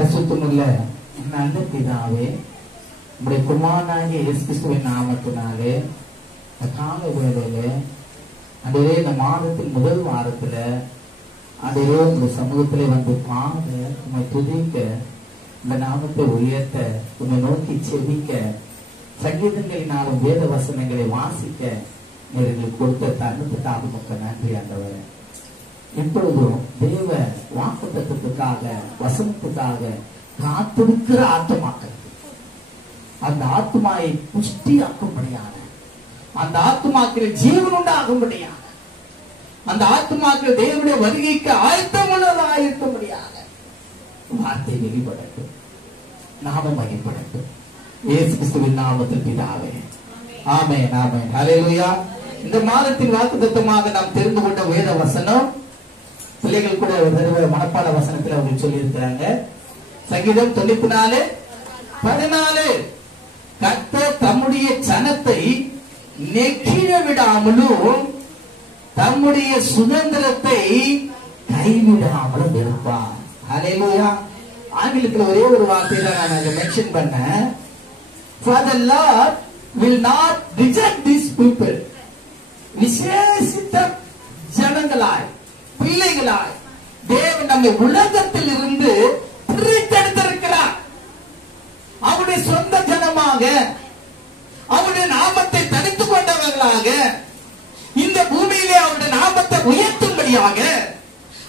பரிசுத்தமுள்ள நல்ல பிதாவே, உங்களுடைய குமாரனாகிய இயேசு கிறிஸ்துவின் நாமத்தினாலே இந்த கால வேளையில அன்றைய இந்த மாதத்தின் முதல் வாரத்துல அன்றைய உங்களுடைய சமூகத்திலே வந்து பாட உண்மை துதிக்க, இந்த நாமத்தை உயர்த்த, உண்மை நோக்கி செபிக்க, சங்கீதங்களினாலும் வேத வசனங்களை வாசிக்க எங்களுக்கு கொடுத்த தருணத்துக்காக மக்கள் நன்றி ஆண்டவரே. இப்பொழுதும் தேவ வாக்குத்தத்தத்துக்காக, வசனத்துக்காக காத்திருக்கிற ஆத்மாக்கள், அந்த ஆத்மாவை புஷ்டியாக்கும்படியான, அந்த ஆத்மாக்கள் ஜீவன் உண்டாகும்படியான, அந்த ஆத்மாக்கள் தேவனுடைய வருகைக்கு ஆயத்தமுள்ளதாயிருக்கும்படியாக வார்த்தை வெளிப்படட்டும், நாமம் மகிழ்ப்படட்டும். இயேசு கிறிஸ்துவின் நாமத்தில் பிதாவே, ஆமென், ஆமென், ஹல்லேலூயா. இந்த மாதத்தின் வாக்குத்தத்தமாக நாம் தெரிந்து கொண்ட வேத வசனம், பிள்ளைகள் கூட ஒரு தடவை மனப்பாட வசனத்தில் அவங்க சொல்லி இருக்கிறாங்க. சங்கீதம் 94:14. கர்த்தர் தம்முடைய ஜனத்தை நெகிழ விடாமலும் தம்முடைய சுதந்திரத்தை கைவிடாமலும் இருப்பார். ஹல்லேலூயா. ஆங்கிலத்தில் ஒரே ஒரு வார்த்தை தான் நான் மென்ஷன் பண்ணேன். For the Lord will not reject these people. விசேஷித்த ஜனங்களாய், பிள்ளைகளாய் தேவன் நம்மை உலகத்தில் இருந்து பிரித்தெடுத்திருக்கிறார். அவருடைய சொந்த ஜனமாக, அவருடைய நாமத்தை தனித்துக் கொண்டவர்களாக, இந்த பூமியிலே அவருடைய நாமத்தை உயர்த்தும்படியாக,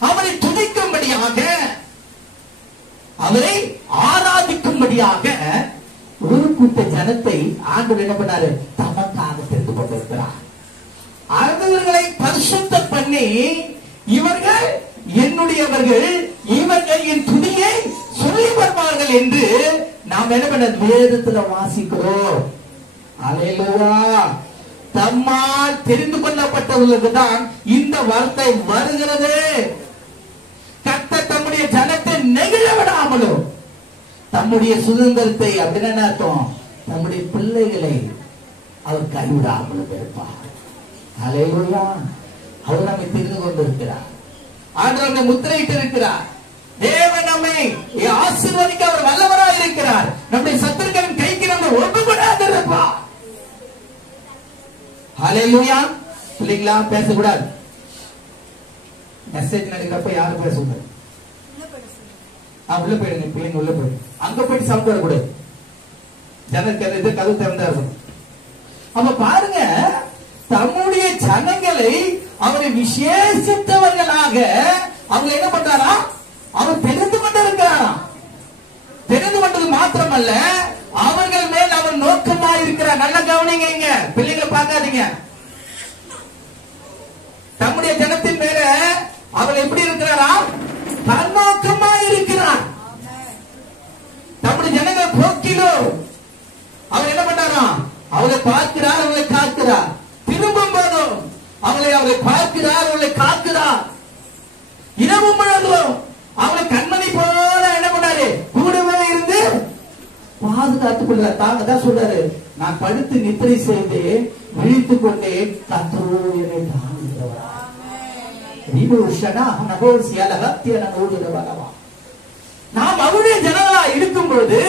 அவரை துதிக்கும்படியாக, அவரை ஆராதிக்கும்படியாக ஒரு கூட்ட ஜனத்தை ஆண்டவர் என்ன பண்ணாரு? தமக்காக தெரிந்து கொண்டிருக்கிறார். அவர்களை பரிசுத்த பண்ணி, இவர்கள் என்னுடையவர்கள், இவர்கள் என் துதியை சொல்லி வருவார்கள் என்று நாம் என்ன பண்ண வேதத்துல வாசிக்கிறோம். அல்லேலூயா. தம்மால் தெரிந்து கொள்ளப்பட்டவர்களுக்கு தான் இந்த வார்த்தை வருகிறது. கர்த்தர் தம்முடைய ஜனத்தை நெகிழ விடாமலும் தம்முடைய சுதந்திரத்தை, அப்படின்னு அர்த்தம், தம்முடைய பிள்ளைகளை அவர் கைவிடாமலும் இருப்பார். அல்லேலூயா. அவர் நம்மை தெரிந்து கொண்டிருக்கிறார். ஆண்டவர் நம்மை முத்திரையிட்டு இருக்கிறார். தேவன் நம்மை ஆசீர்வதிக்க அவர் வல்லவராய் இருக்கிறார். நம்முடைய சத்துருக்களின் கைக்கு நம்ம ஒப்புக்கூடாது இருப்பார். ஹல்லேலூயா. பிள்ளைங்களா பேசக்கூடாது. மெசேஜ் நடக்கிறப்ப யாரும் பேசக்கூடாது. உள்ள போயிடுங்க, பிள்ளைங்க உள்ள போயிடுங்க. அங்க போயிட்டு சவுண்ட் வரக்கூடாது. ஜனல் கதவு திறந்தா இருக்கணும். அப்ப பாருங்க, தம்முடைய ஜனங்களை அவரை விசேஷித்தவர்களாக அவங்க என்ன பண்றாரா? அவர் தெரிந்து கொண்டிருக்கிறாராம். தெரிந்து கொண்டது மாத்திரமல்ல, அவர்கள் மேல் அவர் நோக்கமா இருக்கிறார். நல்ல கவனிங்க, இங்க பிள்ளைங்களை பார்க்காதீங்க. தம்முடைய ஜனத்தின் மேல அவர் எப்படி இருக்கிறாரா? கண்ணோக்கமா இருக்கிறார். தம்முடைய ஜனங்கள் போக்கிலோ அவர் என்ன பண்றாராம்? அவரை பார்க்கிறார், அவரை காக்கிறார். திரும்பும் போதும் அவரை பார்க்கிறார், அவரை காக்கிறார். இரவும் முழுவதும் அவரை கண்மணி போல என்ன பண்ணாரு? கூடவே இருந்து பாதுகாத்துக் கொள்ளார். தாங்க தான் சொல்றாரு, நான் படுத்து நித்திரை செய்து விழித்துக் கொண்டே கர்த்தரோ என்னை தாங்குகிறவர். நாம் அவருடைய ஜனங்களா இருக்கும் பொழுது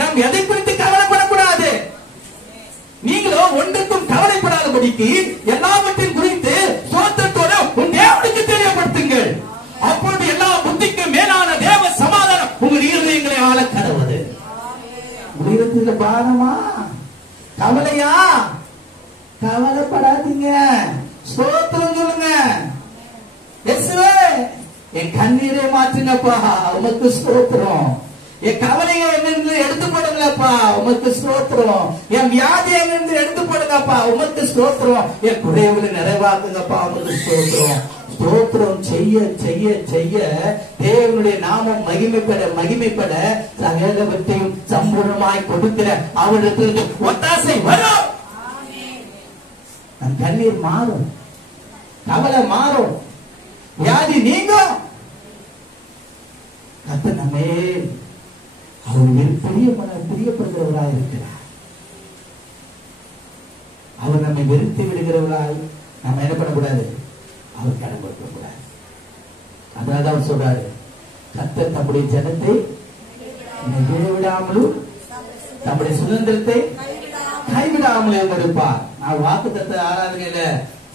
நாம் எதை குறித்து கவலைப்படக்கூடாது. நீங்களோ ஒன்றுக்கும் கவலைப்படாதபடிக்கு எல்லாவற்றையும் குறித்து சோத்திரத்தோட உன் தேவனுக்கு தெரியப்படுத்துங்கள். அப்பொழுது எல்லா புத்திக்கும் மேலான தேவ சமாதானம் உங்கள் இருதயங்களை ஆள கடவுது. உலகத்துக்கு பாரமா, கவலையா? கவலைப்படாதீங்க, ஸ்தோத்திரம் சொல்லுங்க. இயேசுவே, என் கண்ணீரை மாற்றுங்கப்பா, உமக்கு ஸ்தோத்திரம். என் கவலையை என்னிருந்து எடுத்து போடுங்களப்பா, உமக்கு ஸ்தோத்திரம். என் வியாதி என்னிருந்து எடுத்து போடுங்கப்பா, உமக்கு ஸ்தோத்திரம். என் குறைவுகளை நிறைவாக்குங்கப்பா, உமக்கு ஸ்தோத்திரம். ஸ்தோத்திரம் செய்ய செய்ய செய்ய தேவனுடைய நாமம் மகிமைப்பட சகலவற்றையும் சம்பூர்ணமாய் கொடுக்கிற அவரிடத்திலிருந்து ஒத்தாசை வரும். நம் கண்ணீர் மாறும், கவலை மாறும், வியாதி நீங்கும். கர்த்தர் நம்மே அவர் பிரியப்படுகிறவராய் இருக்கிறார். அவர் நம்மை வெறுத்து விடுகிறவராய் நம்ம என்ன பண்ணக்கூடாது? அவர் கடன்படுத்தக்கூடாது. அதனால அவர் சொல்றாரு, கர்த்தர் தம்முடைய ஜனத்தை என்னை விடாமலும் தம்முடைய சுதந்திரத்தை கைவிடாமலும் இருப்பார். நான் வாக்குத்தத்த ஆராதனையில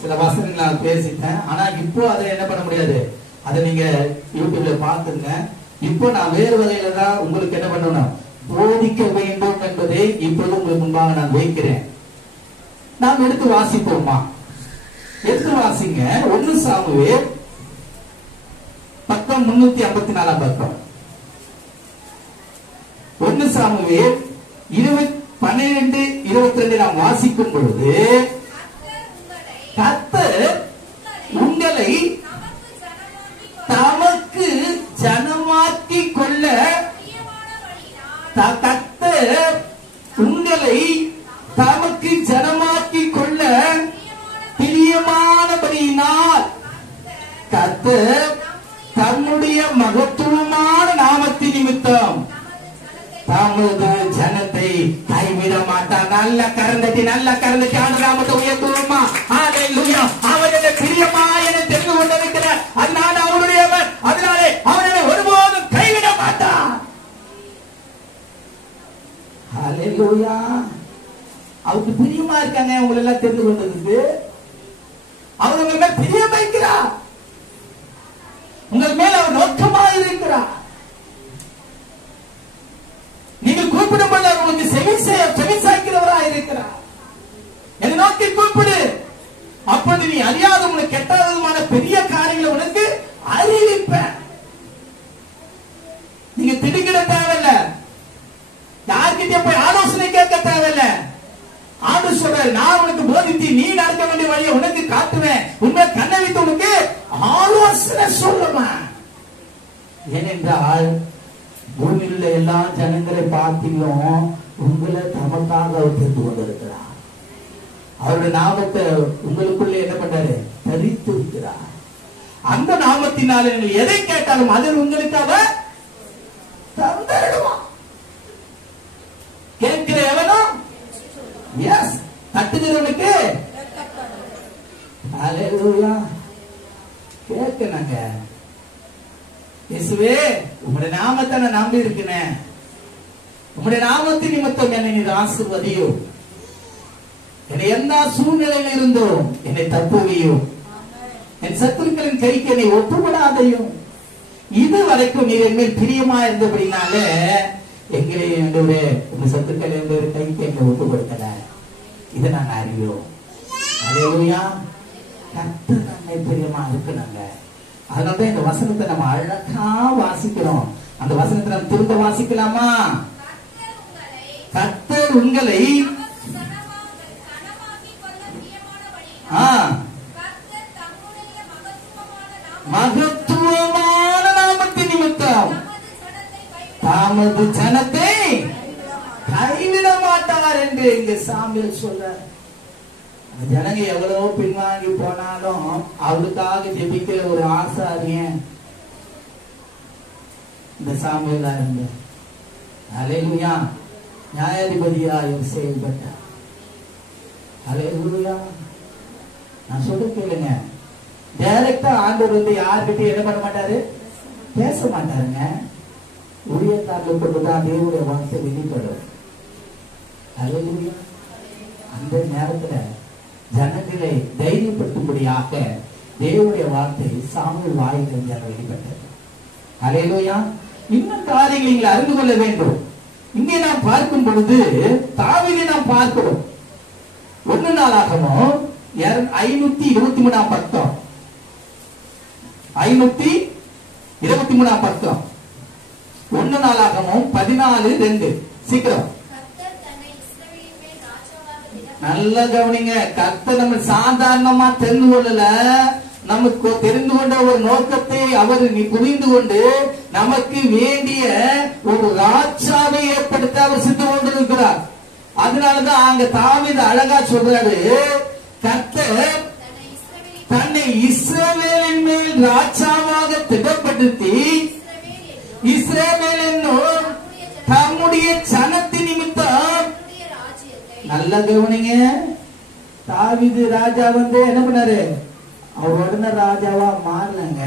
சில வசனங்கள் நான் பேசிட்டேன். ஆனா இப்போ அதை என்ன பண்ண முடியாது, அதை நீங்க யூடியூப்ல பாத்துங்க. இப்போ நான் வேறு வகையில தான் உங்களுக்கு என்ன பண்ணணும், போதிக்க வேண்டும் என்பதை இப்பொழுது உங்களுக்கு முன்பாக நான் வைக்கிறேன். நாம் எடுத்து வாசிப்போமா? எடுத்து வாசிங்க. 1 சாமுவேல் பக்கம் 354 பக்கம். 1 சாமுவேல் 12:22 நாம் வாசிக்கும் பொழுது, கர்த்தர் உங்களை தமக்கு ஜனமாக்கி கொள்ள, கர்த்தர் உங்களை தமக்கு ஜனமாக்கி கொள்ள பிரியமானபடியினால் கர்த்தர் தம்முடைய மகத்துவமான நாமத்தின் நிமித்தம் தமது ஜனத்தை கைவிட மாட்டார். நல்ல கரந்தட்டி ஆண்டு நாமத்தை உயர்த்துவோமா? ஹல்லேலூயா. அவர் என்ன பிரியமா என தெரிந்து கொண்டிருக்கிறார். அதனால அவருடையவர், அதனாலே அவர் என்னை ஒருபோதும் கைவிட மாட்டார். ஹல்லேலூயா. அவருக்கு பிரியமா இருக்காங்க. உங்களை எல்லாம் தெரிந்து கொண்டதுக்கு அவர் உங்கள் மேல் பிரியம் வைக்கிறார். உங்கள் மேல் அவர் நோக்கமாக இருக்கிறார். நீங்கள் கூப்பிடும் பொழுது அவர் உங்களுக்கு செவிசாய்க்கிறவராக இருக்கிறார். என்னை நோக்கி கூப்பிடு, அப்போது நீ அறியாத உனக்கு கெட்டாததுமான பெரிய காரியங்களை உனக்கு அறிவிப்பேன். நீங்க திடுக்கிட தேவையில்ல, யார்கிட்ட போய் ஆலோசனை கேட்க தேவையில்லை. ஆண்டு சொல்றாரு, நான் உனக்கு போதித்து நீ நடக்க வேண்டிய வழியை உனக்கு காட்டுவேன், உண்மை கண்ணை வைத்து உனக்கு ஆலோசனை சொல்லுவேன். ஏனென்றால் பூமியில் உள்ள எல்லா ஜனங்களை பார்த்திலும் உங்களை தமக்காக அவர் தெரிந்து கொண்டிருக்கிறார். அவருடைய நாமத்தை உங்களுக்குள்ளே என்ன பண்றாரு, தரித்து இருக்கிறார். அந்த நாமத்தினால நீங்கள் எதை கேட்டாலும் அதில் உங்களுக்கு அவர் தந்திடுவான். கேட்கிற எவனும் எஸ், தட்டுகிறவனுக்கு ஹல்லேலூயா. கேட்கணுங்க. இயேசுவே, உம்முடைய நாமத்தை நான் நம்பி இருக்கிறேன். உம்முடைய நாமத்தின் நிமித்தம் என்னை நீர் ஆசீர்வதியும். என்னை எல்லா சூழ்நிலையில் இருந்தும் என்னை தப்புவியும். என் சத்துருக்களின் கைக்கு என்னை ஒப்புவிடாதையும். இது வரைக்கும் நீர் என் மேல் பிரியமா இருந்தபடினாலே எங்களை உங்க சத்துக்கள் எங்களுடைய கைக்கு எங்களை ஒப்புப்படுத்தல. இதை நாங்க அறிவோம். ஹல்லேலூயா. கர்த்தர் நம்மை பிரியமா இருக்கணுங்க. அதனாலதான் இந்த வசனத்தை நம்ம அழகா வாசிக்கிறோம். அந்த வசனத்தை நம்ம திரும்ப வாசிக்கலாமா? கர்த்தர் உங்களை மகத்துவமான நாமத்தின் நிமித்தம் தமது ஜனத்தை கைவிட மாட்டார் என்று இங்க சாமியல் சொல்ற. ஜனங்க எவ்வளவு பின்வாங்கி போனாலும் அவளுக்காக ஜெபிக்கிற ஒரு ஆசாரியன் இந்த சாமியலா இருந்த. ஹல்லேலூயா. நியாயாதிபதியாயும் செயல்பட்டார். ஹல்லேலூயா. நான் சொல்ல கேளுங்க, டைரக்டா ஆண்டவர் வந்து யார்கிட்ட என்ன பண்ண மாட்டாரு, பேச மாட்டாருங்க. ஊழியக்காரர்கள் கொண்டுதான் தேவனுடைய வார்த்தை வெளிப்படும். ஹல்லேலூயா. அந்த நேரத்துல ஜனங்களை தைரியப்படுத்தும்படியாக தேவனுடைய வார்த்தை சாமுவேல் வாயிலிருந்து வெளிப்பட்டது. ஹல்லேலூயா. இன்னும் காரியங்களை நீங்கள் அறிந்து கொள்ள வேண்டும். இங்கே நாம் பார்க்கும் பொழுது தாவீதை நாம் பார்க்கிறோம். 1 நாளாகமம் 523 பக்கம். 523 பக்கம். 1 நாளாகமம் 14:2. சீக்கிரம் நல்ல கவனிங்க. கர்த்தர் நம்ம சாதாரணமா தெரிந்து கொள்ளல, நமக்கு தெரிந்து கொண்ட ஒரு நோக்கத்தை அவர் புரிந்து கொண்டு நமக்கு வேண்டிய ஒரு ராஜாவை ஏற்படுத்த அவர் சித்தம் கொண்டிருக்கிறார். அதனாலதான் அங்க தாவீது அழகா சொல்றாரு, கர்த்தர் தன்னை இஸ்ரவேலின் மேல் ராஜாவாக திடப்படுத்தி இஸ்ரவேல் என்னும் தம்முடைய ஜனத்தின் நிமித்தம். நல்ல கவனிங்க. தாவீது ராஜா வந்து என்ன பண்ணாரு, அவர் உடனே ராஜாவா மாறலங்க.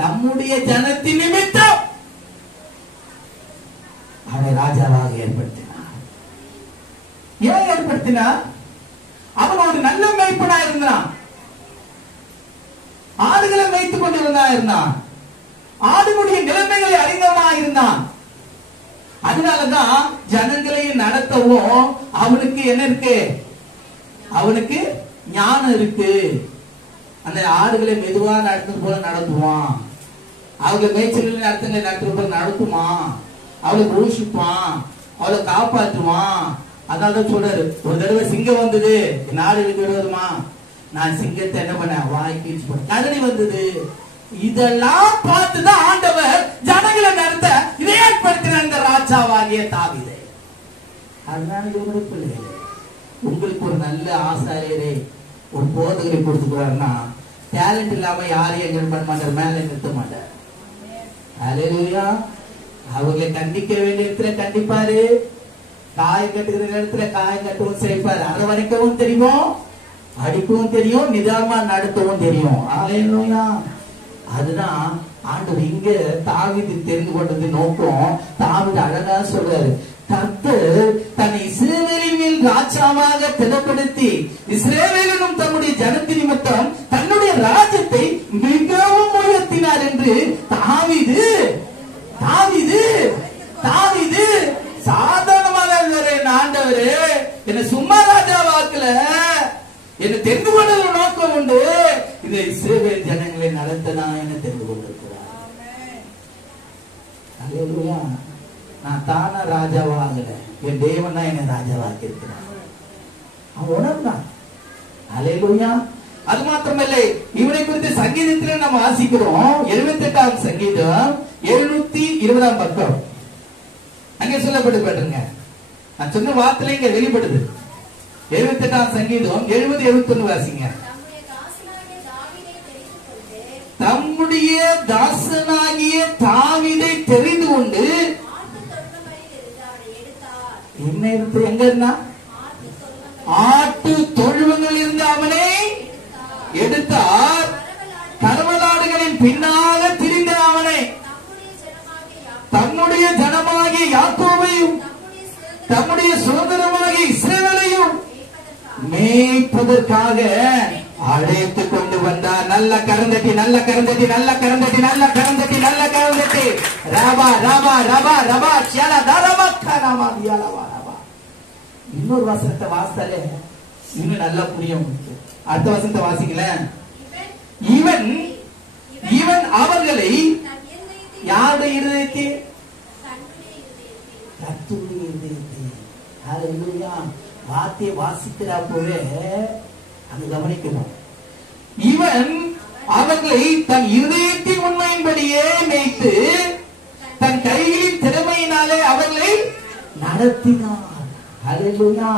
நம்முடைய ஜனத்தின் நிமித்தம் ஏற்படுத்தினார். ஏன் ஏற்படுத்தினார்? அவன் ஒரு நல்ல மேய்ப்பனா இருந்தான். ஆடுகளை மேய்த்துக் கொண்டிருந்தா இருந்தான். ஆடுகளுடைய நிலைமைகளை அறிந்தவனா இருந்தான். அதனாலதான் ஜனங்களை நடத்தவும் அவனுக்கு என்ன இருக்கு? அவனுக்கு ஞானம் இருக்கு. அந்த ஆடுகளை மெதுவா நடத்தும் போல நடத்துவான். அவளை மேய்ச்சல் நடத்துறது போல நடத்துவான். அவளை போஷிப்பான், அவளை காப்பாற்றுவான். அதனால சொல்றாரு, ஒரு தடவை சிங்கம் வந்தது, நாடு விடுவதுமா, நான் சிங்கத்தை என்ன பண்ண வாய்க்கு கதறி வந்தது. இதெல்லாம் பார்த்துதான் ஆண்டவர் ஜனங்களை நடத்த இதை ஏற்படுத்தின இந்த ராஜாவாகிய தாவீதை. அதனால உங்களுக்கு ஒரு நல்ல ஆசாரியரை, ஒரு போதகரை கொடுத்துக்கிறாருன்னா, டேலண்ட் இல்லாம யாரையும் என்ஜாய் பண்ண மாட்டார், மேல நிறுத்த மாட்டார். ஹல்லேலூயா. அவங்களை கண்டிக்க வேண்டிய இடத்துல கண்டிப்பாரு, காயம் கட்டுகிற இடத்துல காயம் கட்டவும் செய்வாரு. அரவணைக்கவும் தெரியும், அடிக்கவும் தெரியும், நிதானமா நடத்தவும் தெரியும். ஹல்லேலூயா. அதுதான் ஆண்டவர் இங்க தாவீது தெரிந்து கொண்டது நோக்கம். தாவீது அழகா சொல்றாரு, கர்த்தர் தன்னை இஸ்ரவேலின் மேல் ராஜாவாக திடப்படுத்தி இஸ்ரவேலிலும் தம்முடைய ஜனத்தின் நிமித்தம் தன்னுடைய ராஜ்யத்தை மிகவும் உயர்த்தினார் என்று தாவீது சாதாரணமாக ஆண்டவரே என்ன சும்மா ராஜா வாக்குல என்ன தெரிந்து கொண்டது நோக்கம் உண்டு. இந்த இஸ்ரவேல் ஜனங்களை நடத்தனா என்ன தெரிந்து கொண்டிருக்கிறார். அல்லேலூயா. நான் தானா ராஜாவாகல, என் தேவன் தான் என்ன ராஜாவாக்கி இருக்கிறார். அவன் உணர்ந்தான். அல்லேலூயா. அது மாத்திரமில்லை, இவனை குறித்து சங்கீதத்திலே நாம் வாசிக்கிறோம். 78ஆம் சங்கீதம் 720ஆம் பக்கம். அங்கே சொல்லப்பட்டு பாருங்க, நான் சொன்ன வார்த்தை இங்க வெளிப்படுது. 78ஆம் சங்கீதம் 70-71 வாசிங்க. தம்முடைய தாசனாகிய தாவீதை தெரிந்து கொண்டு என்ன இருந்து எங்க இருந்தா? ஆட்டு தொழுவங்கள் இருந்து அவனை எடுத்தார். கர்மலாடுகளின் பின்னாக திரிந்த அவனை தம்முடைய ஜனமாகிய யாக்கோபையும் தம்முடைய சுதந்திரமாகிய இஸ்ரவேலையும் மேய்ப்பதற்காக அழைத்து கொண்டு வந்தார். நல்ல கரந்தட்டி, நல்ல கரந்தட்டி, நல்ல கரந்தட்டி, நல்ல கரந்தட்டி, நல்ல கரந்தட்டி. ரபா ரபா ரபா ரபா ஷாலா தரபா கரமா தியாலவா ரபா. இன்னொரு வசனத்தை வாசித்தாலே இன்னும் நல்லா புரியும். அடுத்த வசனத்தை வாசிங்களேன். இவன் அவர்களை யாருடைய இருதயத்தை? கர்த்தருடைய இருதயத்தை. ஹல்லேலூயா. வார்த்தையை வாசிக்கிறப்பவே அது கவனிக்கணும். இவன் அவர்களை தன் இருதயத்தின் உண்மையின்படியே மேய்த்து தன் கைகளின் திறமையினாலே அவர்களை நடத்தினார். ஹல்லேலூயா.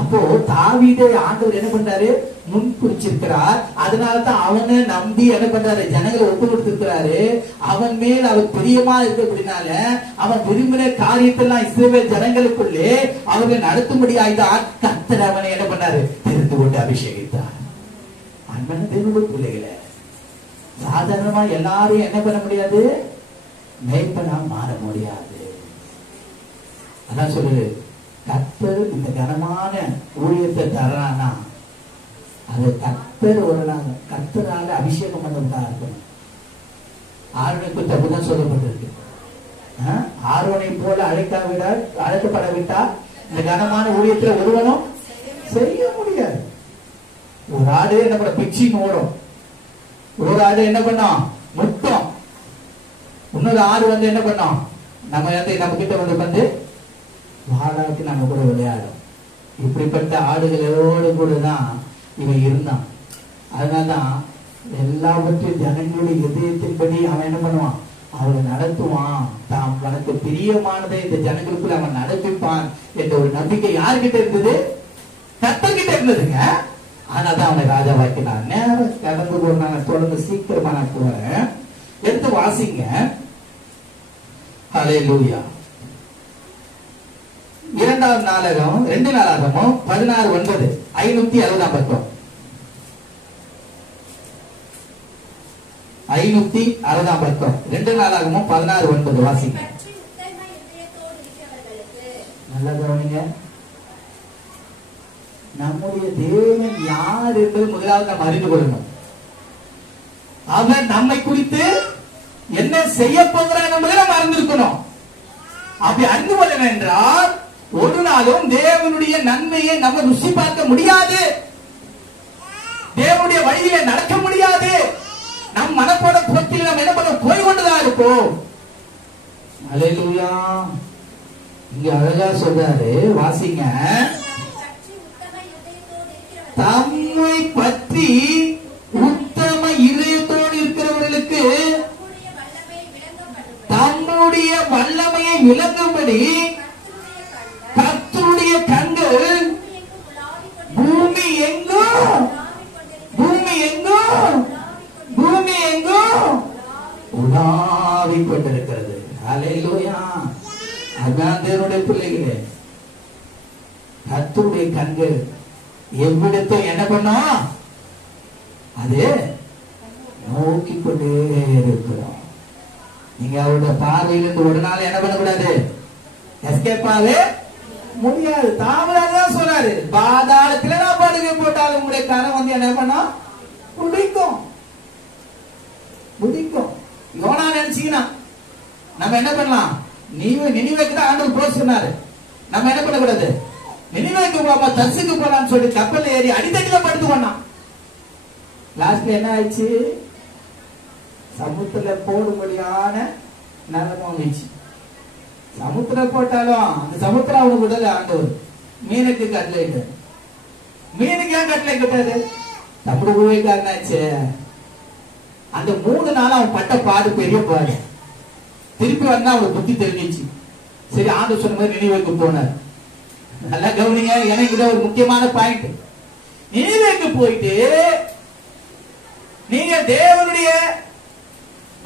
அப்போ தாவீதை ஆண்டவர் என்ன பண்றாரு? முன் குறிச்சிருக்கிறார். அதனாலதான் அவனை நம்பி என்ன பண்றாரு? ஜனங்களை ஒப்பு கொடுத்திருக்கிறாரு. அவன் மேல் அவர் பிரியமா இருக்கிறதுனால அவன் விரும்பின காரியத்தெல்லாம் இஸ்ரவேல் ஜனங்களுக்குள்ளே அவர்களை நடத்தும்படியாய்தான் கர்த்தர் அவனை என்ன பண்ணாரு? தெரிந்து கொண்டு அபிஷேகித்தார். அன்பன தேவனுடைய பிள்ளைகளை சாதாரணமா எல்லாரும் என்ன பண்ண முடியாது? மேய்ப்பனா மாற முடியாது. அதான் சொல்லுது, கர்த்தர் இந்த கனமான ஊழியத்தை தரானா அது கர்த்தர் ஒரு நாள் கர்த்தரால அபிஷேகம் பண்ணதா இருக்கணும். ஆரோனை குறித்து அப்படிதான் சொல்லப்பட்டிருக்கு. ஆரோனை போல அழைக்கப்படவிட்டால் இந்த கனமான ஊழியத்தில் ஒருவனும் செய்ய முடியாது. ஒரு ஆடு என்ன பண்ண? பிச்சின்னு ஓடும். ஒரு ஆடு என்ன பண்ணோம்? முட்டம். இன்னொரு ஆடு வந்து என்ன பண்ணோம்? நம்ம கிட்ட வந்து வாழாக்கு நம்ம கூட விளையாடும். இப்படிப்பட்ட ஆடுகளோடு கூட தான் இவன் இருந்தான். அதனால்தான் எல்லாவற்றையும் ஜனங்களுடைய இதயத்தின்படி அவன் என்ன பண்ணுவான்? அவனை நடத்துவான். தாம் தனக்கு பிரியமானதை இந்த ஜனங்களுக்குள்ள அவன் நடத்திப்பான் என்ற ஒரு நம்பிக்கை யாருக்கிட்ட இருந்தது? கர்த்தர்கிட்ட இருந்ததுங்க. ஆனாதான் அவனை ராஜாவாக்கினான். நேரம் கடந்து போனாங்க. தொடர்ந்து சீக்கிரமா நான் போறேன். எடுத்து வாசிங்க. ஹல்லேலூயா. 2 நாளாகமும் 16:9 560 பக்கம். 560 பக்கம். 2 நாளாகமும் 16:9 வாசிங்க. நல்லா கவனிங்க. நம்முடைய தேவன் யார் என்பது முதலாவது நாம் அறிந்து கொள்ளணும். அவர் நம்மை குறித்து என்ன செய்ய போகிறார் என்பதை நாம் அறிந்திருக்கணும். அப்படி அறிந்து கொள்ளணும் என்றால் ஒரு நாளும் தேவனுடைய நன்மையை நம்ம ருசி பார்க்க முடியாது. தேவனுடைய வழியில நடக்க முடியாது. நம் மனப்போட போக்கில் நம்ம என்ன பண்ண போய் கொண்டுதான் இருப்போம். அல்லேலூயா. இங்க அழகா சொல்றாரு, வாசிங்க. தம்மை பற்றி உத்தம இதயத்தோடு இருக்கிறவர்களுக்கு தம்முடைய வல்லமையை விளங்கும்படி கர்த்தருடைய கண்கள் பூமி எங்கும் உலாவிக் கொண்டிருக்கிறது. அல்லேலூயா. அதான் தேவனுடைய பிள்ளைகளே, கர்த்தருடைய கண்கள் எவ்விடத்தை என்ன பண்ணும்? அது நோக்கி கொண்டே இருக்கிறோம். நீங்க அவருடைய பார்வையிலிருந்து ஒரு நாள் என்ன பண்ணக்கூடாது? எஸ்கேப் ஆக முடியாது. தாமதான் சொல்றாரு, பாதாளத்துல நான் படுகை போட்டாலும் உங்களுடைய கரம் வந்து என்ன பண்ணும்? முடிக்கும். யோனா நினைச்சீங்கன்னா நம்ம என்ன பண்ணலாம்? நினிவேக்கு தான் ஆண்டவர் போக சொன்னாரு. நம்ம என்ன பண்ணக்கூடாது? நினிவேக்கு போமா, தர்சுக்கு போலான்னு சொல்லி கப்பல் ஏறி அடித்தடியில படுத்து பண்ணான். லாஸ்ட்ல என்ன ஆயிடுச்சு? சமுத்திர போடும்படியான நிலைமை வந்துச்சு. சமுத்திரம் போட்டாலும் அந்த சமுத்திரம் அவனுக்கு விடல ஆண்டவர். மீனுக்கு கட்டளை. மீனுக்கு ஏன் கட்டளை கட்டாது? தமிழ் ஊழியக்காரனாச்சு. அந்த 3 நாள் அவன் பட்ட பாடு பெரிய பாடு. திருப்பி வந்தா அவனுக்கு புத்தி தெரிஞ்சிச்சு. சரி, ஆண்டவர் சொன்ன மாதிரி நினைவுக்கு போனார். நல்லா கவனிங்க, எனக்கு ஒரு முக்கியமான பாயிண்ட். நினைவுக்கு போயிட்டு நீங்க தேவனுடைய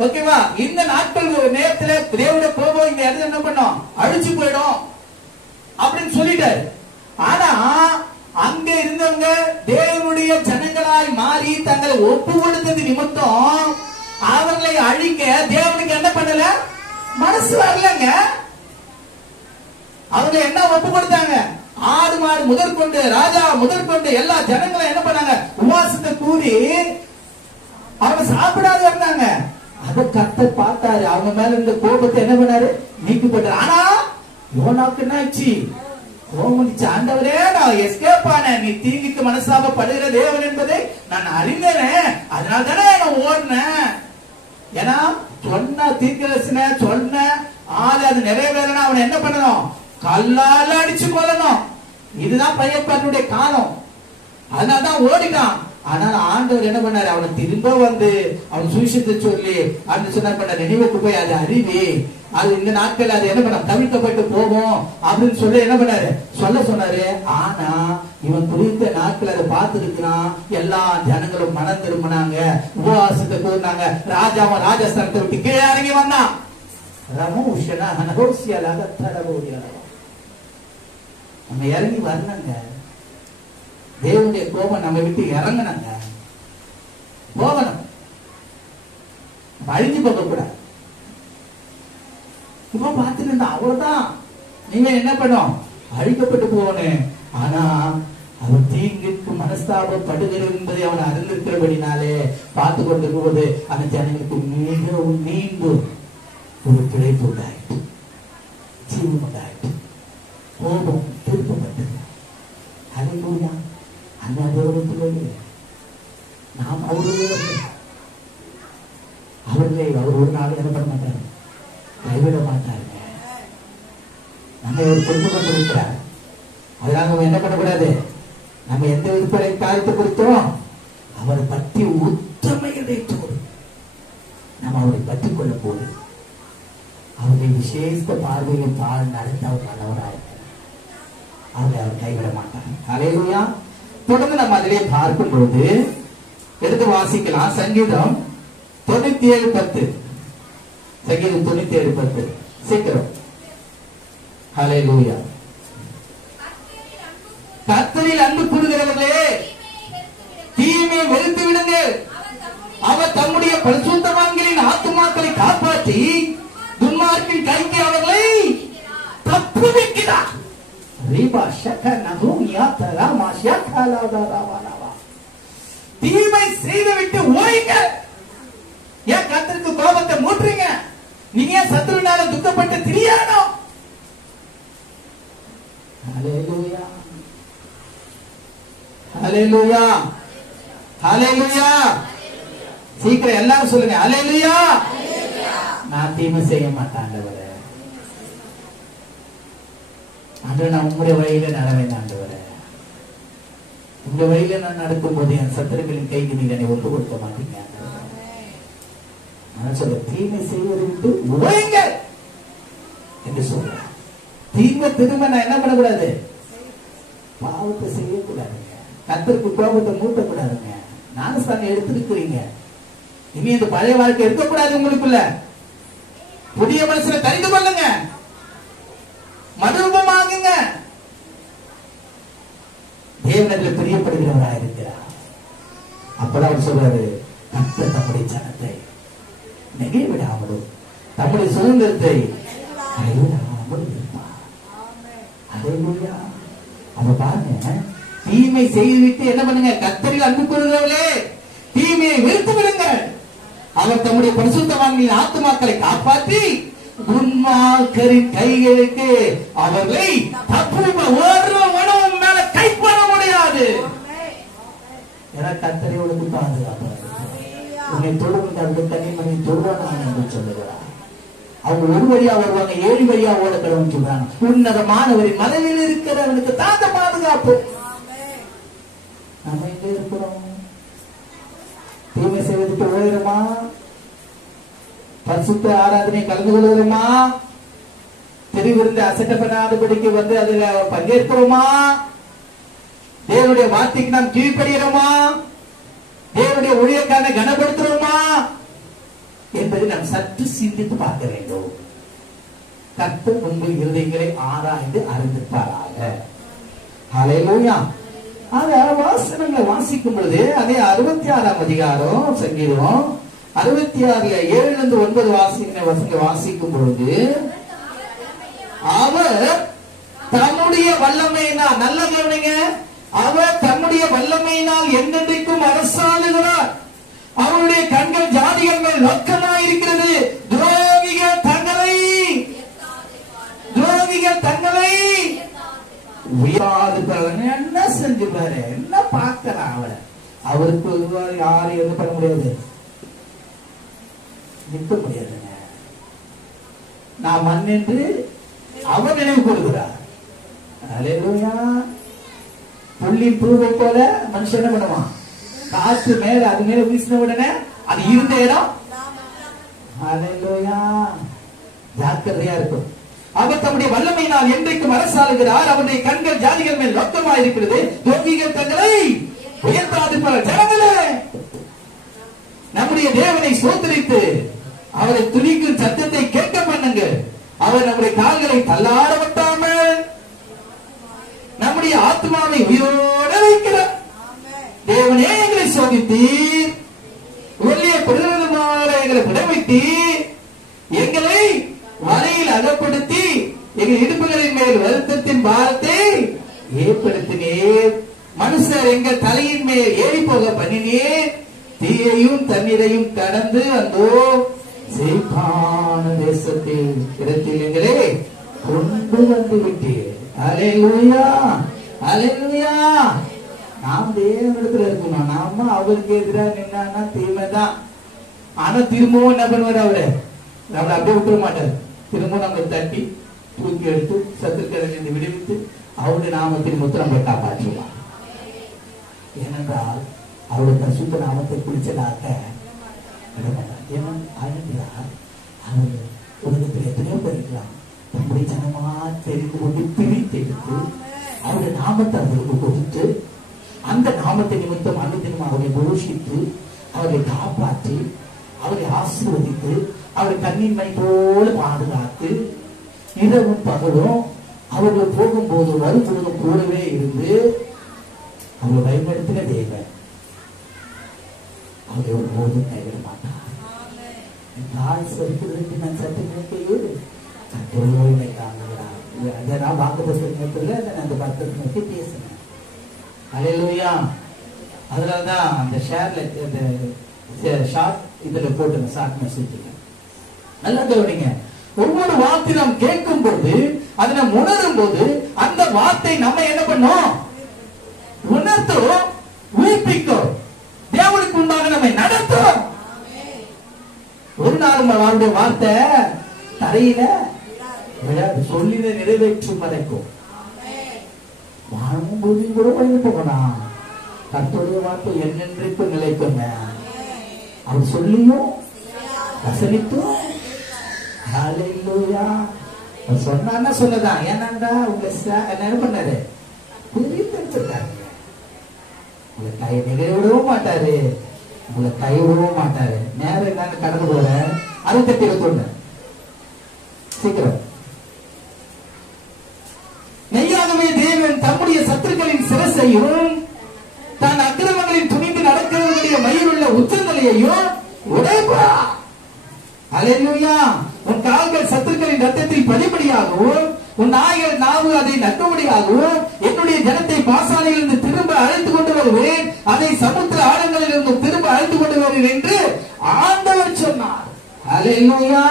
ஓகேவா இந்த நாட்கள் நேரத்துல தேவனுடைய கோபம் இந்த இடத்துல என்ன பண்ணோம்? அழிச்சு போயிடும் அப்படின்னு சொல்லிட்டாரு. ஆனா அங்க இருந்தவங்க தேவனுடைய ஜனங்களாய் மாறி தங்களை ஒப்பு கொடுத்தது நிமித்தம் அவர்களை அழிக்க தேவனுக்கு என்ன பண்ணல? மனசு வரலங்க. அவங்க என்ன ஒப்பு கொடுத்தாங்க? ஆடு மாடு முதற்கொண்டு ராஜா முதற்கொண்டு எல்லா ஜனங்களும் என்ன பண்ணாங்க? உபவாசத்தை கூறி அவங்க சாப்பிடாத இருந்தாங்க. அதை கர்த்தர் பார்த்தாரு. அவங்க மேல இருந்த கோபத்தை என்ன பண்ணாரு? நீக்கப்பட்டாரு. ஆனா யோனாக்கு என்ன ஆச்சு? கோபம். ஆண்டவரே, நான் எஸ்கேப் ஆனேன். நீ தீங்குக்கு மனசாக படுகிற தேவன் என்பதை நான் அறிந்தேன். அதனால தானே நான் ஓடினேன். ஏன்னா சொன்ன தீர்க்கதரிசன சொன்ன ஆளு அது நிறைவேறணும். அவனை என்ன பண்ணணும்? கல்லால அடிச்சு கொள்ளணும். இதுதான் பையப்பாட்டுடைய காலம். அதனாலதான் ஓடினான். ஆனால் ஆண்டவர் என்ன பண்ணாரு? அவனை திரும்ப வந்து அவன் சுவிசேஷத்தை சொல்லி அந்த சொன்ன பண்ண நினைவுக்கு போய் அது அறிவி அது இந்த நாட்கள் அது என்ன பண்ண தவிர்க்கப்பட்டு போகும் அப்படின்னு சொல்லி என்ன பண்ணாரு? சொல்ல சொன்னாரு. ஆனா இவன் குறித்த நாட்கள் அதை பார்த்து இருக்கிறான். எல்லா ஜனங்களும் மனம் திரும்பினாங்க, உபவாசத்தை கூறினாங்க. ராஜாவும் ராஜஸ்தானத்தை விட்டு கீழே இறங்கி வந்தான். நம்ம இறங்கி வரணுங்க. தேவனுடைய கோபம் நம்ம விட்டு இறங்கணுங்க. போகணும், அழிஞ்சு போக கூடாது. இப்ப பார்த்துட்டு இருந்தா அவ்வளவுதான். நீங்க என்ன பண்ணும்? அழிக்கப்பட்டு போகணும். ஆனா அவன் தீங்குக்கு மனஸ்தாபப்படுகிறது என்பதை அவன் அறிந்திருக்கிறபடினாலே பார்த்து கொண்டிருக்கும் போது அந்த ஜனங்களுக்கு மிகவும் மீண்டும் ஒரு பிழைப்பு உண்டாயிட்டு, ஜீவன் உண்டாயிட்டு, கோபம் திருப்பப்பட்டது. அல்லேலூயா. அந்த தேவனுக்கு நாம் அவர்களை அவர் ஒரு நாள் என்ன பண்ண மாட்டார்? கைவிட மாட்டாருங்க. நம்ம ஒரு கொண்டு கொண்டிருக்கிறார். அதனால நம்ம என்ன பண்ணக்கூடாது? நம்ம எந்த விற்பனை காரியத்தை குறித்தோம் அவரை பற்றி உத்தமையதோடு நம்ம அவரை பற்றி கொள்ள போது அவருடைய விசேஷ பார்வையில் பால் நடத்த அவர் நல்லவராயிருக்கிறார். அவரை அவர் கைவிட மாட்டார். அல்லேலூயா. தொடர்ந்து நம்ம அதிலே பார்க்கும் பொழுது எடுத்து வாசிக்கலாம். சங்கீதம் 97:10. சங்கீதம் 97:10. சீக்கிரம். ஹல்லேலூயா. கர்த்தரில் அன்பு கூறுகிறவர்களே, தீமையை வெறுத்து விடுங்கள். அவர் தம்முடைய பரிசுத்தவான்களின் ஆத்துமாக்களை காப்பாற்றி துன்மார்க்கின் கைக்கு அவர்களை தப்புவிக்கிறார். தீமை செய்துவிட்டு ஓய்ங்க. ஏன் கர்த்தருக்கு கோபத்தை மூட்டுறீங்க? நீங்க ஏன் சத்துருனால துக்கப்பட்டு திரியானோ? ஹல்லேலூயா, ஹல்லேலூயா, ஹல்லேலூயா. சீக்கிரம் எல்லாரும் சொல்லுங்க ஹல்லேலூயா. நான் தீமை செய்ய மாட்டேன் ஆண்டவரே. ஆண்டவரே, நான் உங்களுடைய வழியில நடவேன் ஆண்டவரே. உங்க வழியில நான் நடக்கும் போது என் சத்துருக்களின் கைக்கு நீங்க என்னை ஒப்பு கொடுக்க மாட்டீங்க. நான் சொல்ல தீமை செய்வதை விட்டு ஓய்ங்க என்று சொல்ற. தீமை திரும்ப நான் என்ன பண்ணக்கூடாது? பாவத்தை செய்யக்கூடாதுங்க. கர்த்தருக்கு கோபத்தை மூட்டக்கூடாதுங்க. ஞானஸ்தானம் எடுத்துருக்கிறீங்க. இனி இந்த பழைய வாழ்க்கை இருக்கக்கூடாது உங்களுக்குள்ள. புதிய மனுஷனை தெரிந்து கொள்ளுங்க, மறுரூபமாகுங்க. தேவனிடத்தில் பிரியப்படுகிறவராக இருக்கிறார். அப்பதான் அவர் சொல்றாரு, கர்த்தர் தம்முடைய ஜனத்தை நெகிழ விடாமலும் தம்முடைய சுதந்திரத்தை கைவிடாமல் இருப்பார். ஹல்லேலூயா. அப்ப பாருங்க, தீமை செய்துவிட்டு என்ன பண்ணுங்க? கர்த்தரில் அன்பு கூறுகிறவர்களே, தீமையை வெறுத்து விடுங்க. அவர் தம்முடைய பரிசுத்தவான்களின் ஆத்துமாக்களை காப்பாற்றி துன்மார்க்கரின் கைகளுக்கு அவர்களை தப்புவிப்ப ஒரு மனமும் மேல கைப்பட முடியாது. ஏன்னா கர்த்தரை உனக்கு பாதுகாப்பார். உன்னை தொழுவது கனிமணி தொழுவாங்க என்று சொல்லுகிறார். அவங்க ஒரு வழியா வருவாங்க, 7 வழியா ஓட கடவுன்னு சொல்றாங்க. உன்னதமானவரின் மலையில் இருக்கிறவனுக்கு தாங்க பாதுகாப்பு. நம்ம எங்க இருக்கிறோம்? தீமை செய்வதற்கு ஓடுறோமா? பரிசுத்த ஆராதனை கலந்து கொள்கிறோமா? திருவிருந்து அசட்டப்படாதபடிக்கு வந்து அதுல பங்கேற்கிறோமா? தேவனுடைய வார்த்தைக்கு நாம் கீழ்ப்படுகிறோமா? தேவனுடைய ஊழியக்காரனை கனப்படுத்துறோமா என்பதை நாம் சற்று சிந்தித்து பார்க்க வேண்டும். கர்த்தர் உங்கள் இருதயங்களை ஆராய்ந்து அறிந்திருப்பாராக. ஹல்லேலூயா. ஆக வாசனங்களை வாசிக்கும் பொழுது அதே 66ஆம் அதிகாரம் சங்கீதம் 66ல 7-9 வாசிக்கும் பொழுது அவர் தம்முடைய வல்லமையினால், நல்ல கவனிங்க, அவர் தம்முடைய வல்லமையினால் என்றென்றைக்கும் அரசாளுகிறார். அவருடைய கண்கள் ஜாதிகள் மேல் நோக்கமாயிருக்கிறது. துரோகிகள் தங்களை என்ன செஞ்சு பாரு, என்ன பார்க்கிறான் அவரை. அவருக்கு யாரும் எது பண்ண முடியாது, நிற்க முடியாதுங்க. நான் மண் என்று அவர் நினைவு கூறுகிறார். ஹல்லேலூயா. புள்ளி பூவை போல மனுஷன் என்ன பண்ணுவான்? காற்று மேல அது மேல வீசின உடனே அது இருந்த இடம். ஹல்லேலூயா. ஜாக்கிரதையா இருக்கும். அவர் தம்முடைய வல்லமையினால் என்றைக்கும் அரசாளுகிறார். அவருடைய கண்கள் ஜாதிகள் மேல் நோக்கமாயிருக்கிறது. துரோகிகள் தங்களை உயர்த்தாதிருப்பார்கள். ஜனங்களே, நம்முடைய தேவனை சோதரித்து அவரை துணிக்கும் சத்தத்தை கேட்க பண்ணுங்க. அவர் நம்முடைய கால்களை தள்ளாட விட்டாமல் நம்முடைய ஆத்மாவை உயிரோட வைக்கிறார். தேவனே எங்களை சோதித்தீர், ஒல்லிய பிரதமமாக எங்களை விடவைத்தீர், எங்களை வலையில் அகப்படுத்தி எங்கள் இடுப்புகளின் மேல் வருத்தத்தின் பாரத்தை ஏற்படுத்தினீர். மனுஷர் எங்கள் தலையின் மேல் ஏறி போக பண்ணினீர். தீயையும் தண்ணீரையும் கடந்து அந்தோ செழிப்பான தேசத்தில் இடத்தில் எங்களை கொண்டு வந்து விட்டீர். ஹல்லேலூயா, ஹல்லேலூயா. நாம் தேவனிடத்துல இருக்கணும். நாம அவருக்கு எதிராக நின்னா தீமைதான். ஆனா திரும்பவும் என்ன பண்ணுவார்? அவரு நம்மளை அப்படியே விட்டுற மாட்டார். திரும்பவும் நம்மளை தட்டி தூக்கி எடுத்து சத்துருக்களை விடுவித்து அவருடைய நாமத்தின் முத்து நம்மளை காப்பாற்றுவார். ஏனென்றால் அவருடைய பரிசுத்த நாமத்தை குளிச்சதாக அவர் உலகத்தில் எத்தனையோ பேர் இருக்கலாம். நம்முடைய ஜனமா தெரிந்து கொண்டு பிரித்து எடுத்து அவருடைய நாமத்தை அவர்களுக்கு கொடுத்து அந்த நாமத்தை நிமித்தம் அனுதினம் அவரை போஷித்து அவரை காப்பாற்றி அவரை ஆசீர்வதித்து அவரை கண்ணின் மணி போல பாதுகாத்து இரவும் பகலும் அவர்கள் போகும்போது வரும்பொழுதும் கூடவே இருந்து அவரை பயன்படுத்தின தேவன் அவரை ஒருபோதும் கைவிட மாட்டார். தாய் சரித்திரத்தை நான் சற்று நினைக்கையோடு கட்டோமை காணுகிறார். அதை நான் வாக்குத்தத்தத்துல அந்த பக்தத்தை நோக்கி பேசினேன். அல்லேலூயா. அதனாலதான் அந்த ஷேர்ல ஷார்ட் இதுல போட்டுங்க, ஷார்ட் மெசேஜ். நல்லா கவனிங்க. ஒவ்வொரு வார்த்தை நாம் கேட்கும் போது, அதை நாம் உணரும் போது, அந்த வார்த்தை நம்ம என்ன பண்ணோம்? உணர்த்தும், உயிர்ப்பிக்கும், தேவனுக்கு முன்பாக நம்மை நடத்தும். ஒரு நாள் அவருடைய வார்த்தை தரையில சொல்லின நிறைவேற்றும் வரைக்கும் வாழும் போது கூட வழங்கி போகலாம். கர்த்தருடைய வார்த்தை என்னென்றைக்கும் நிலைக்கும். அவர் சொல்லியும் வசனித்தும் சொன்னா சொல்லதான். ஏன்னாண்டா உங்க என்ன பண்ணாரு? பிரித்தெடுத்துட்டாரு. உங்களை கை நிகழ்விடவும் மாட்டாரு, உங்களை கைவிடவும் மாட்டாரு. நேரம் என்னன்னு கடந்து போற 68:21 சீக்கிரம். மெய்யாகவே தேவன் தம்முடைய சத்துருக்களின் சிரசையும் தான் அக்கிரமங்களின் துணிந்து நடக்கிறவர்களுடைய மயிலுள்ள உச்சந்தலையையும் உடைப்பா. அல்லேலூயா. உன் கால்கள் சத்துருக்களின் ரத்தத்தில் பதிபடியாகவும் உன் நாய்கள் நாவு அதை நக்கும்படியாகவும் என்னுடைய ஜனத்தை பாசாலையிலிருந்து திரும்ப அழைத்து கொண்டு வருவேன், அதை சமுத்திர ஆழங்களிலிருந்து திரும்ப அழைத்து கொண்டு வருவேன் என்று ஆண்டவர் சொன்னார். அல்லேலூயா.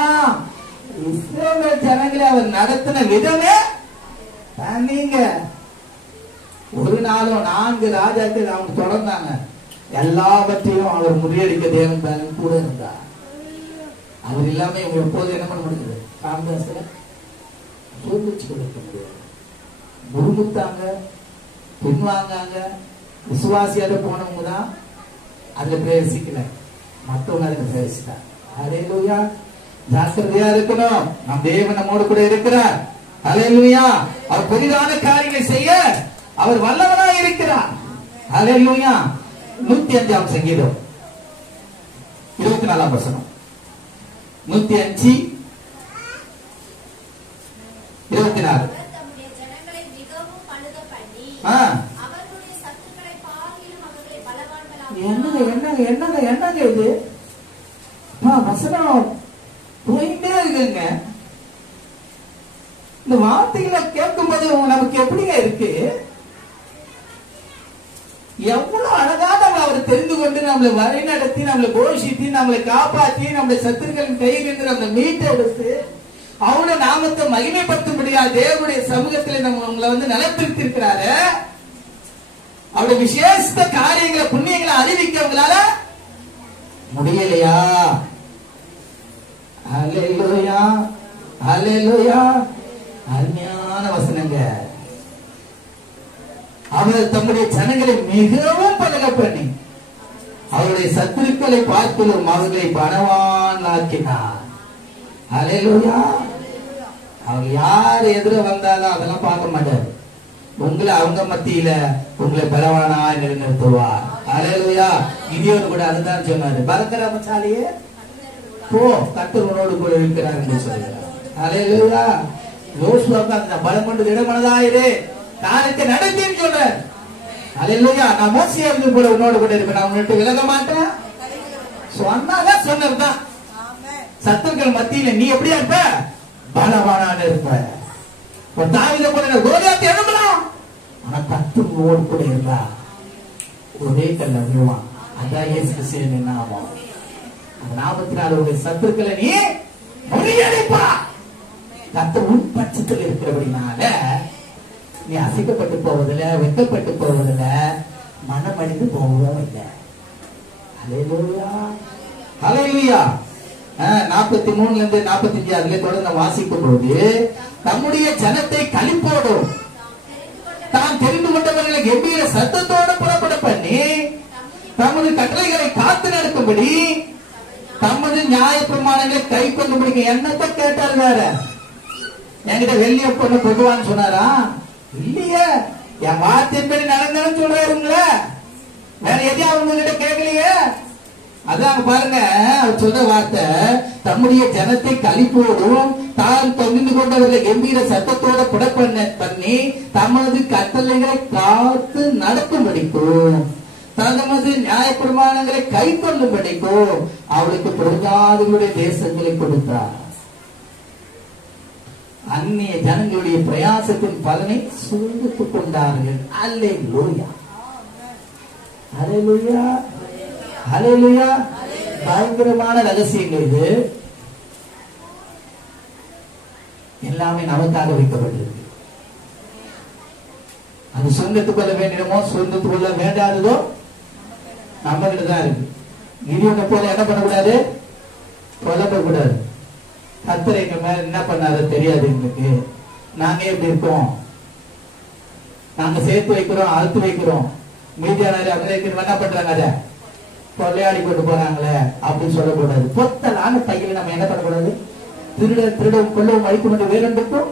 இஸ்ரவேல் ஜனங்களை அவர் நடத்தின விதமே நீங்க ஒரு நாளும் 4 ராஜாக்கள் அவங்க தொடர்ந்தாங்க. எல்லாவற்றையும் அவர் முறியடிக்க தேவன் கூட இருந்தார். அவர் இல்லாம இவங்க எப்போது என்ன பண்ண முடியுது? காங்கிரஸ்ல சோதிச்சு கொடுக்க முடியாது. முறுமுத்தாங்க, பின்வாங்காங்க. விசுவாசியால போனவங்க தான் அதுல பிரவேசிக்கல, மற்றவங்க அதுல பிரவேசித்தார். அல்லேலூயா. ஜாக்கிரதையா இருக்கணும். நம் தேவன் நம்மோடு கூட இருக்கிறார். அல்லேலூயா. அவர் பெரிதான காரியங்களை செய்ய அவர் வல்லவராக இருக்கிறார். அல்லேலூயா. 105ஆம் சங்கீதம் 24ஆம் வசனம். 105:24. என்னங்க இது வசனம் போயிட்டே இருக்குங்க. இந்த வார்த்தைகளை கேட்கும் போது நமக்கு எப்படிங்க இருக்கு? எவ்வளவு அழகாக அவர் தெரிந்து கொண்டு நம்மளை வழி நடத்தி, நம்மளை போஷித்து, நம்மளை காப்பாற்றி, நம்மளை சத்துருக்களின் கையிலிருந்து நம்மளை மீட்டெடுத்து அவனோட நாமத்தை மகிமைப்படுத்தும்படியா தேவனுடைய சமூகத்தில் நம்ம உங்களை நிலைப்படுத்தி இருக்கிறாரு. அவருடைய விசேஷ காரியங்களை புண்ணியங்களை அறிவிக்க உங்களால முடியலையா? அல்லேலூயா. அல்லேலூயா. அருமையான வசனங்க. அவர் தம்முடைய ஜனங்களை மிகவும் பழக பண்ணி அவருடைய சத்துருக்களை பார்க்கலும் அவர்களை பணவான் ஆக்கினார். அல்லேலூயா. அவங்க யார் எதிர வந்தாலும் அதெல்லாம் பார்க்க மாட்டார். உங்களை அவங்க மத்தியில உங்களை பலவானா நிலைநிறுத்துவார். அல்லேலூயா. கிதியோன் கூட அதுதான் சொன்னாரு. பரக்கிரமசாலியே போ, கர்த்தர் உன்னோடு கூட இருக்கிறார் என்று சொல்கிறார். அல்லேலூயா. யோசுவாவுக்கு அந்த பலம் கொண்டு திடமனதாயிரு, காரியத்தை நடத்தின்னு சொல்ற. அல்லேலூயா. நான் மோசையா இருந்து கூட உன்னோடு கூட இருப்பேன், நான் உன்னிட்டு விலக மாட்டேன் சொன்னாதான் சொன்னதுதான். சத்துருக்கள் மத்தியில நீ எப்படியா இருப்ப? பலவானான இருப்ப. தாவீதை போல கோலியாத்தை எழுப்பலாம், ஆனா கர்த்தர் உன்னோடு கூட இருந்தா ஒரே கல்ல விழுவான். அதான் இயேசு கிறிஸ்துவின் நாமம். அந்த நாமத்தினால் உடைய சத்துருக்களை நீ முறியடிப்பா. கர்த்தர் உன் பட்சத்தில் இருக்கிறபடினால நீ அசைக்கப்பட்டு போவதில்லை, வெட்கப்பட்டு போவதில்லை, மனமடிந்து போவதும் இல்லை. அல்லேலூயா. அல்லேலூயா. 43 45 அதுல தொடர்ந்து வாசிக்கும் போது தம்முடைய ஜனத்தை களிப்போடும் தான் தெரிந்து கொண்டவர்களை கம்பீர சத்தத்தோடு புறப்பட பண்ணி தமது கட்டளைகளை காத்து நடக்கும்படி தமது நியாய பிரமாணங்களை கை கொள்ளும்படி என்னத்தை கேட்டார்? வேற என்கிட்ட வெள்ளிய பொண்ணு கொண்டுவான்னு சொன்னாரா? இல்லையே, என் வார்த்தையின்படி நடந்தேன்னு சொல்றாருங்களே, வேற எதையும் அவங்க கிட்ட கேட்கலையே. அதான் பாருங்க, அவர் சொன்ன வார்த்தை தம்முடைய ஜனத்தை களிப்போடும் தான் தொங்கிந்து கொண்டவர்களை கம்பீர சத்தத்தோட பண்ணி தமது கட்டளைகளை காத்து நடக்கும்படிக்கும் தமது நியாய பிரமாணங்களை கை கொள்ளும்படிக்கும் அவளுக்கு பிரஜாதிகளுடைய தேசங்களை கொடுத்தார். அந்நிய ஜனங்களுடைய பிரயாசத்தின் பலனை சுதந்தித்துக் கொண்டார்கள். அல்லேலூயா, அல்லேலூயா, அல்லேலூயா. பயங்கரமான ரகசியங்கள் இது. எல்லாமே நமக்காக வைக்கப்பட்டிருக்கு. அது சுதந்திரத்துக் கொள்ள வேண்டியமோ சுதந்திரத்துக் கொள்ள வேண்டாததோ நம்ம கிட்ட தான் இருக்கு. கிதியோனை போல என்ன பண்ணக்கூடாது, கொல்லப்படக்கூடாது. கர்த்தர் எங்க மேல என்ன பண்ணாத தெரியாது எங்களுக்கு. நாங்க எப்படி இருக்கோம், நாங்க சேர்த்து வைக்கிறோம், அறுத்து வைக்கிறோம். மீதியான என்ன பண்றாங்க, அதை கொள்ளையாடி கொண்டு போறாங்களே அப்படின்னு சொல்லக்கூடாது. பொத்தலான பையில நம்ம என்ன பண்ணக்கூடாது, திருடம் கொள்ளவும் அழித்து கொண்டு வேறென்றுக்கும்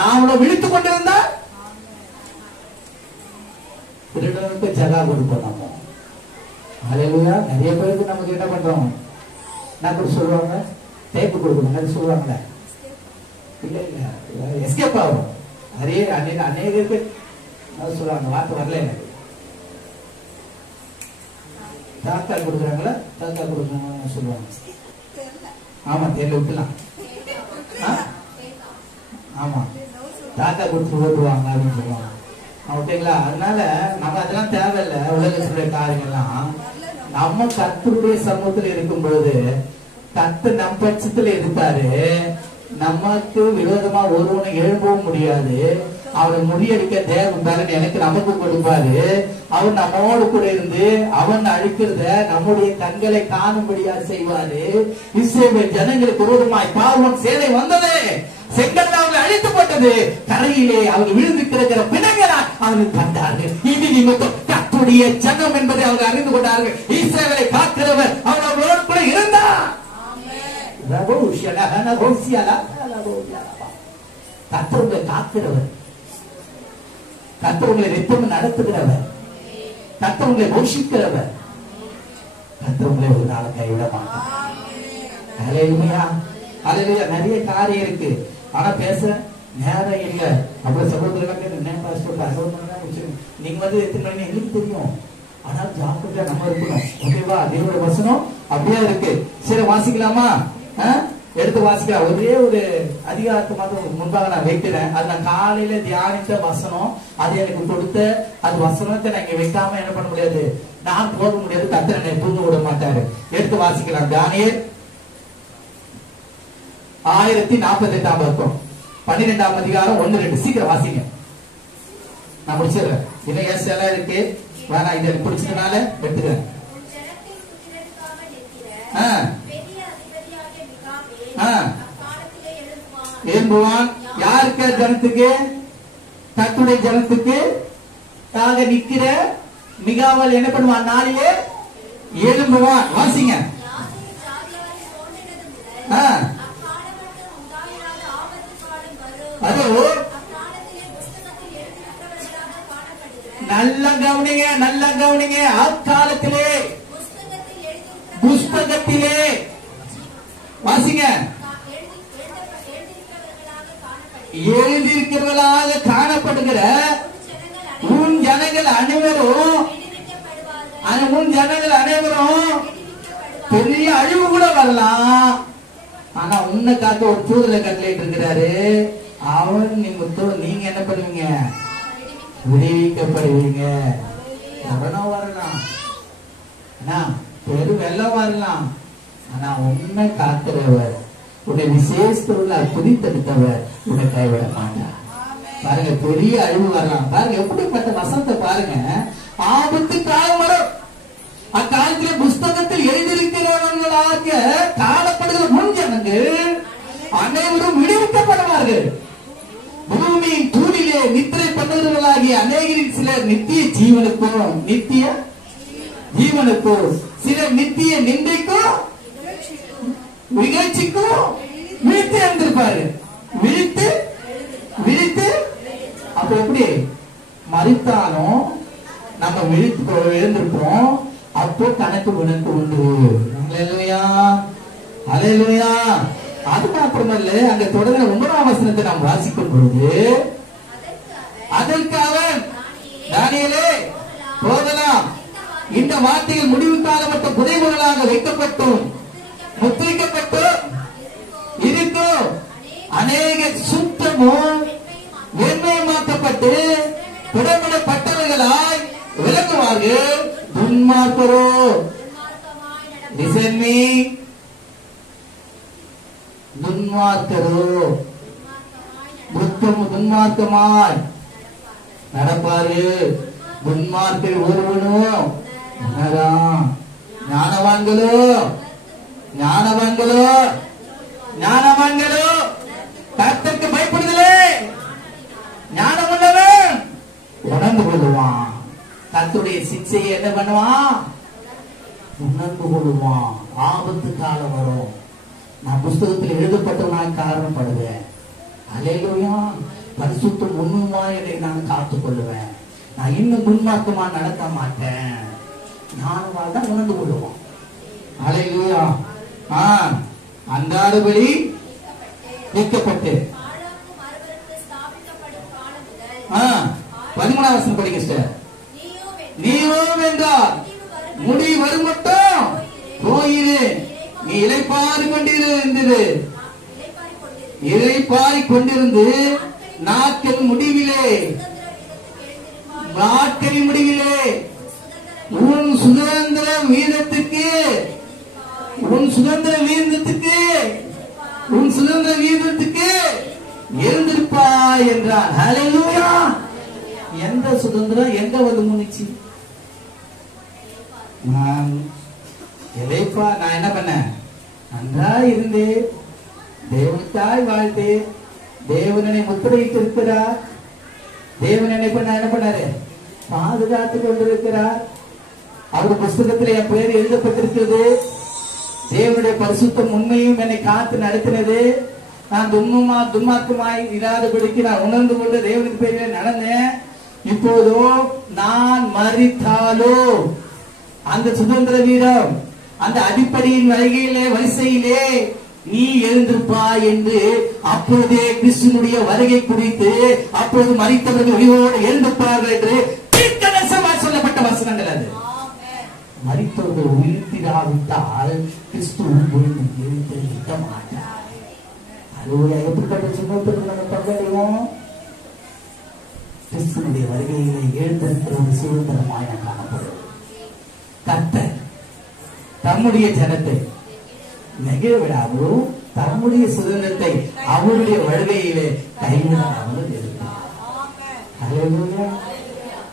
நாமளும் விழித்துக் கொண்டிருந்தா திருடனுக்கு ஜகா கொடுப்போம் நம்ம. அல்லேலூயா. நிறைய பேருக்கு நமக்கு என்ன பண்றோம், என்ன சொல்லுவாங்க, டேப்பு கொடுக்கணும் அது சொல்லுவாங்களே, இல்ல இல்ல எஸ்கேப் ஆகும். அதே அநேகருக்கு அது சொல்லுவாங்க, வார்த்தை வரல எனக்கு. தாத்தா கொடுக்குறாங்களா, தாத்தா கொடுக்குறாங்க சொல்லுவாங்க. ஆமா தெரியல விட்டுலாம். ஆமா தாத்தா கொடுத்து ஓட்டுவாங்க அப்படின்னு சொல்லுவாங்க. ஓகேங்களா. அதனால நம்ம அதெல்லாம் தேவையில்லை. உலகத்துடைய காரியங்கள்லாம் நம்ம கர்த்தருடைய சமூகத்தில் இருக்கும் பொழுது கர்த்தர் நம் பட்சத்துல இருப்பாரு. நமக்கு விரோதமா ஒருவனை எழும்பவும் முடியாது. அவனை முறியடிக்க தேவ பலன் எனக்கு நமக்கு கொடுப்பாரு. அவன் நம்மோடு கூட இருந்து அவன் அழிக்கிறத நம்முடைய கண்களை காணும்படியா செய்வாரு. இஸ்ரவேல் ஜனங்களுக்கு விரோதமாய் பார்வோன் சேனை வந்தது, செங்கல் அவர்கள் அழிக்கப்பட்டது, கரையிலே அவர்கள் விழுந்து கிடக்கிற பிணங்களா அவர்கள் கண்டார்கள். இது நிமித்தம் கர்த்தருடைய ஜனம் என்பதை அவர்கள் அறிந்து கொண்டார்கள். இஸ்ரவேலை காக்கிறவர் அவர்களோடு கூட இருந்தார். கர்த்தருடைய காக்கிறவர், கர்த்தருடைய நித்தம் நடத்துகிறவர், கர்த்தருடைய போஷிக்கிறவர், கர்த்தருடைய ஒரு நாள் கைவிட மாட்டார். அல்லேலூயா, அல்லேலூயா. நிறைய காரியம் இருக்கு, ஆனா பேச நேரம் இல்ல. அப்புறம் சகோதரர்கள் நீங்க வந்து எத்தனை மணி எங்களுக்கு தெரியும், ஆனால் ஜாக்கிரதையா நம்ம இருக்கணும். ஓகேவா. தேவனுடைய வசனம் அப்படியே இருக்கு. சரி வாசிக்கலாமா? எடுத்து வாசிக்கலாம். ஒரே ஒரு அதிகாரத்தை மாத்திரம் முன்பாக நான் வைக்கிறேன். அது நான் காலையில தியானித்த வசனம், அது எனக்கு கொடுத்த அது வசனத்தை நான் இங்க வைக்காம என்ன பண்ண முடியாது, நான் போக முடியாது. கர்த்தர் என்னை தூங்க விட மாட்டாரு. எடுத்து வாசிக்கலாம். தானியேல் 1048 பக்கம் 12ஆம் அதிகாரம் 1-2. சீக்கிரம் வாசிங்க, நான் முடிச்சிடுறேன். இன்னும் எஸ் எல்லாம் இருக்கு, வேணா இதை பிடிச்சதுனால எடுத்துக்கிறேன். எழும்புவான். யாருக்கு? ஜனத்துக்கு, கர்த்தருடைய ஜனத்துக்கு நிக்கிற மிகாவால் என்ன பண்ணுவான், நாளிலே எழும்புவான். வாசிங்க. நல்ல கவனிங்க, நல்ல கவனிங்க. அக்காலத்திலே புஸ்தகத்திலே வாசிங்க, எழுதியிருக்கிறவர்களாக காணப்படுகிற உன் ஜனங்கள் அனைவரும், உன் ஜனங்கள் அனைவரும் பெரிய அழிவு கூட வரலாம். ஆனா உன்னை காக்க ஒரு தூதரை கட்டளையிட்டு இருக்கிறாரு. அவன் நிமித்தம் நீங்க என்ன பண்ணுவீங்க, விடுவிக்கப்படுவீங்க. மரணம் வரலாம், பெரு வெள்ளம் வரலாம், ஆனா உன்னை காக்கிறவர், உன்னை விசேஷத்துல புதித்தெடுத்தவர் உன்னை கைவிட மாட்டார். பாருங்க, பெரிய அழிவு வரலாம். பாருங்க எப்படிப்பட்ட வசனத்தை பாருங்க. ஆபத்து காலம் வரும். அக்காலத்திலே புஸ்தகத்தில் எழுதியிருக்கிறவர்களாக காணப்படுகிற முன் ஜனங்கள் அனைவரும் விடுவிக்கப்படுவார்கள். பூமியின் தூணிலே நித்திரை பண்ணுகிறவர்களாகிய அநேகரின் சிலர் நித்திய ஜீவனுக்கும், நித்திய ஜீவனுக்கும், சிலர் நித்திய நிந்தைக்கும் நிகழ்ச்சிக்கும் விழித்து எழுந்திருப்பாரு. விழித்து விழித்து அப்ப எப்படி மறித்தாலும் நம்ம விழித்து எழுந்திருப்போம். அப்போ கணக்கு உனக்கு உண்டு. அல்லேலூயா, அல்லேலூயா. அது மாத்திரமல்ல, அங்க தொடர்ந்து 9ஆம் வசனத்தை நாம் வாசிக்கும் பொழுது அதற்கு அவன், தானியேலே போகலாம், இந்த வார்த்தைகள் முடிவு காலமற்ற புதைவுகளாக வைக்கப்பட்டும் முத்திரிக்கப்பட்டும் இருக்கும். அநேக சுத்த துன்மார்க்கரோ listen me துன்மார்க்கரோ துன்மார்க்கமாய் நடப்பாரு. துன்மார்க்கர் ஒருவனும் உணரான். ஞானவான்களோ கர்த்தருக்கு பயப்படுதலே ஞானம் உள்ளவன் உணர்ந்து கொள்ளுவான். கர்த்தருடைய சிக்ஷையை என்ன பண்ணுவான்? உணர்ந்து கொள்ளுவான். ஆபத்து காலம் வரும். நான் புஸ்தகத்தில் எழுதப்பட்டவனாய் காரணப்படுவேன். அல்லேலூயா. பரிசுத்தம் உண்மையை நான் காத்துக் கொள்ளுவேன். நான் இன்னும் துன்மார்க்கமா நடக்க மாட்டேன். ஞானவான் தான் உணர்ந்து கொள்ளுவான். அல்லேலூயா. அன்றாடபடி நீக்கப்பட்டு 13ஆம் வசனம் படிங்க சிஸ்டர். நீயும் என்றால் முடி வரும் மட்டும் போயிரு. நீ இளைப்பாறிக் கொண்டிருந்து நாட்களின் முடிவிலே உன் சுதந்திர வீதத்துக்கு எழுந்திருப்பாய் என்றார். ஹல்லேலூயா. எந்த சுதந்திரம் எங்க வந்து முன்னிச்சு? நான் என்ன பண்ணேன்? நன்றா இருந்தே தேவனுக்காய் வாழ்ந்தே தேவனை முத்திரையிட்டு இருக்கிறார். தேவன் என்ன பண்ணாரு? பாதுகாத்து கொண்டிருக்கிறார். அவர் புஸ்தகத்தில் என் பெயர் எழுதப்பட்டிருக்கிறது. தேவனுடைய பரிசுத்தம் உண்மையும் என்னை காத்து நடத்தினது. நான் துன்மார்க்கமாய் இராதபடிக்கு நான் உணர்ந்து கொண்டு தேவனுக்கு பேரிலே நடந்தேன். இப்போதோ நான் மரித்தாலோ அந்த சுதந்திர வீரம் அந்த அடிப்படையின் வரிசையிலே நீ எழுந்திருப்பாய் என்று அப்பொழுதே கிறிஸ்துவினுடைய வருகை குறித்து அப்பொழுது மரித்தவர்கள் உயிரோடு எழுந்திருப்பார்கள் என்று தீர்க்கதரிசனமாய் சொல்லப்பட்ட வசனங்கள். அது மரித்தவர்கள் உயிர்த்திராவிட்டால் கிறிஸ்து எழுந்திருக்க மாட்டார். எப்படிப்பட்ட சின்னத்துக்கு நம்ம பங்கடைவோம்? கிறிஸ்துவனுடைய வருகையிலே எழுந்திருக்கிற ஒரு சுதந்திரமாய் காணப்படும். கர்த்தர் தம்முடைய ஜனத்தை நெகிழ விடாமலும் தம்முடைய சுதந்திரத்தை அவருடைய வருகையிலே கைவிடாமலும் இருக்கிறார்.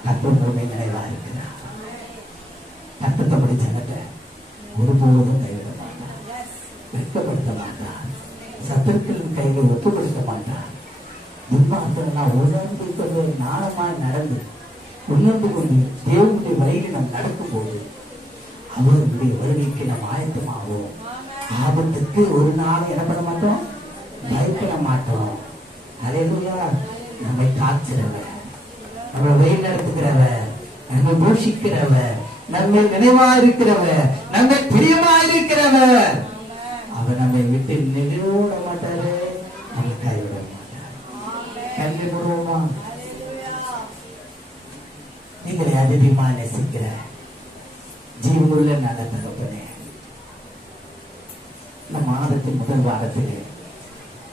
கர்த்தர் பொறுமை நினைவா இருக்கிறார். கர்த்தர் தம்முடைய ஜனத்தை ஒருபோதும் கைவிட மாட்டார், வெட்கப்படுத்த மாட்டார், சத்துருக்களின் கைகளை ஒப்புப்படுத்த மாட்டார். துன்மார்க்கனால் உணர்ந்து கொண்டு ஞானமாய் நடந்து உணர்ந்து கொண்டு தேவனுடைய வழியில் நாம் நடக்கும் போது அவருடைய வருகைக்கு நாம் ஆயத்தமாவோம். ஆபத்துக்கு ஒரு நாள் என்ன பண்ண மாட்டோம்? பயப்பட மாட்டோம். அல்லேலூயா. நம்மை காக்கிறவர், நம்மளை வழி நடத்துகிறவர், நம்மை போஷிக்கிறவர், நம்மை நினைவா இருக்கிறவர், நம்மை பிரியமா இருக்கிறவர். அவர் நம்மை விட்டு நெகிழ மாட்டாரு, நம்மை கைவிட மாட்டார். கல்வி பூர்வமா நீங்களை அதிகமா நேசிக்கிற ஜீவனுள்ள நல்ல தகப்பனே, இந்த மாதத்தின் முதல் வாரத்திலே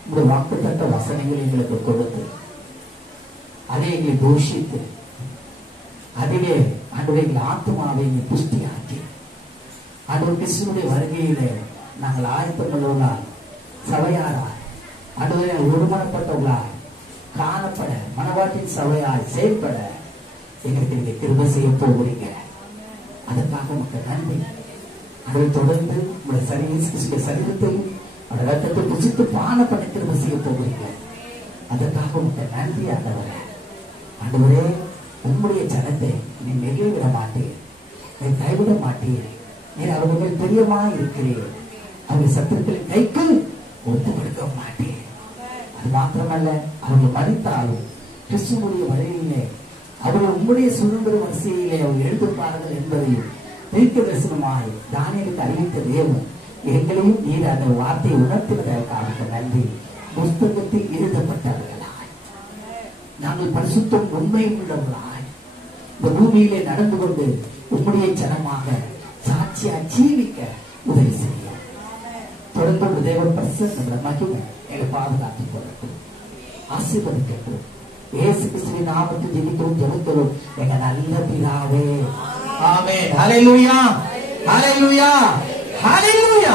இந்த வாக்குத்தத்த வசனங்கள் எங்களுக்கு கொடுத்து அதை எங்களை போஷித்து அதிலே ஆண்டவரே எங்கள் ஆத்மாவை புஷ்டியாக்கி ஆண்டவர் கிறிஸ்துவினுடைய வருகையிலே நாங்கள் ஆயத்தமுள்ளவர்களால் சபையாராய் ஆண்டவரே ஒருமனப்பட்டவர்களாய் காணப்பட மனவாட்டின் சபையாய் செயல்பட எங்களுக்கு நீங்க கிருபை செய்ய போகிறீங்க. அதற்காக மக்கள் நன்றி. அதை தொடர்ந்து உங்களுடைய சரீரத்தையும் அவருடைய ரத்தத்தை புசித்து பான பண்ணி கிருபை செய்ய போகிறீங்க. அதற்காக மக்கள் நன்றி. ஆண்டவரே உங்களுடைய ஜனத்தை நீ நெகிழ விட மாட்டீர், நீ கைவிட மாட்டீர். நீர் அவர்கள் பிரியமா இருக்கிறீர். அவர்கள் சத்துருக்களின் கைக்கு ஒத்து கொடுக்க மாட்டீர். அது மாத்திரமல்ல, அவர்கள் மறித்தாலும் கிறிஸ்துவுடைய வழியிலே அவர்கள் உங்களுடைய சுதந்திர வரிசையிலே அவர் எழுதிருப்பார்கள் என்பதையும் தீர்க்க தரிசனமாய் தானியேலுக்கு அறிவித்த தேவன் எங்களையும் நீர் அந்த வார்த்தையை உணர்த்துவதற்காக நன்றி. புஸ்தகத்தில் எழுதப்பட்டவர்களாய் நாங்கள் பரிசுத்தம் உண்மையும் உள்ளவர்களாய் இந்த பூமியிலே நடந்து கொண்டு உம்முடைய ஜனமாக சாட்சியா ஜீவிக்க உதவி செய்யும். தொடர்ந்து தேவன் பரிசுத்த மகிமை எங்களை பாதுகாத்துக் கொள்ளட்டும், ஆசீர்வதிக்கட்டும். இயேசு கிறிஸ்துவின் நாமத்தில் ஜெபிக்கிறோம், ஜெபிக்கிறோம் எங்க நல்ல பிதாவே. ஆமென். ஹalleluya, ஹalleluya, ஹalleluya.